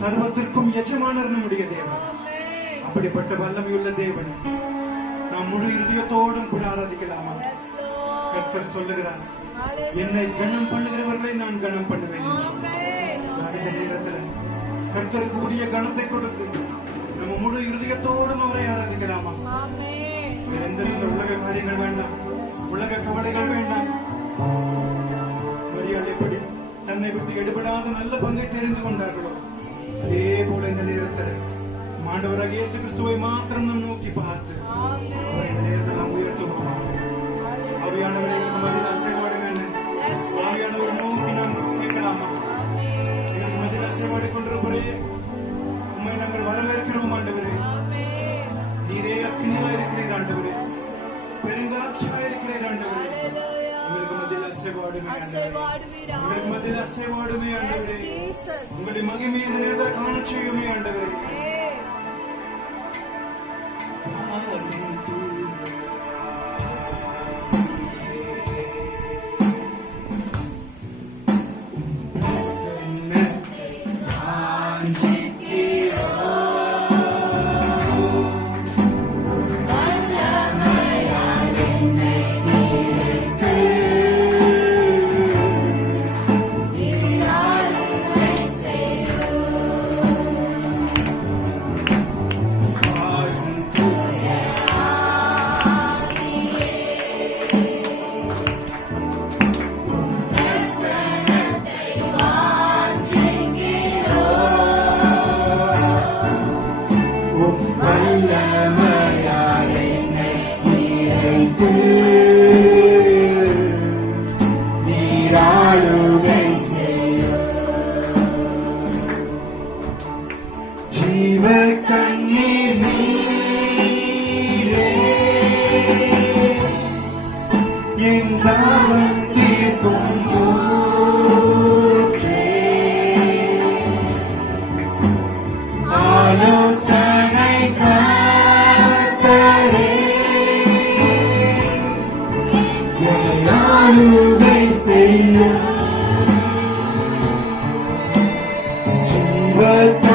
சர்வத்திற்கும் எஜமானர் நம்முடைய தேவன். அப்படிப்பட்ட வல்லமையுள்ள தேவன் நாம் முழு இருதயத்தோடும் கூட ஆராதிக்கலாமா? கர்த்தர் சொல்லுகிறார், என்னை கனம் பண்ணுகிறவர்களை நான் கனம் பண்ணுவேன். இந்த நேரத்தில் கர்த்தருக்கு உரிய கனத்தை கொடுத்து நம்ம முழு இருதயத்தோடும் அவரை ஆராதிக்கலாமா? எந்த சில உலக காரியங்கள் வேண்டாம், உலக கவலைகள் வேண்டாம். மரியாதை எப்படி தன்னை விட்டு எடுபடாத நல்ல பங்கை தெரிந்து கொண்டார்களோ அதே போல இந்த நேரத்தில் ஆண்டவராக இயேசு கிறிஸ்துவை மாத்திரம் நாம் நோக்கி பார்த்து அவரை இந்த நேரத்தில் நாம் உயர்த்துவோமா? ஆவியானவரை மதில் அசைவாடுங்க, ஆவியானவரை நோக்கி நாம் கேட்கலாமா? எனக்கு மதில் அசைவாடி கொண்டிருப்பரே, உண்மை நாங்கள் வரவேற்கிறோம் ஆண்டவரே. நீரே அக்னியா இருக்கிறீர் ஆண்டவரே, பெருங்காட்சியா இருக்கிறீர் ஆண்டவரே. உங்களுக்கு மதில் அசைவாடுமே ஆண்டவரே, உங்களுக்கு மதில் அசைவாடுமே ஆண்டவரே. உங்களுடைய மகிமையை இந்த நேரத்தில் காண செய்யுமே ஆண்டவரே. But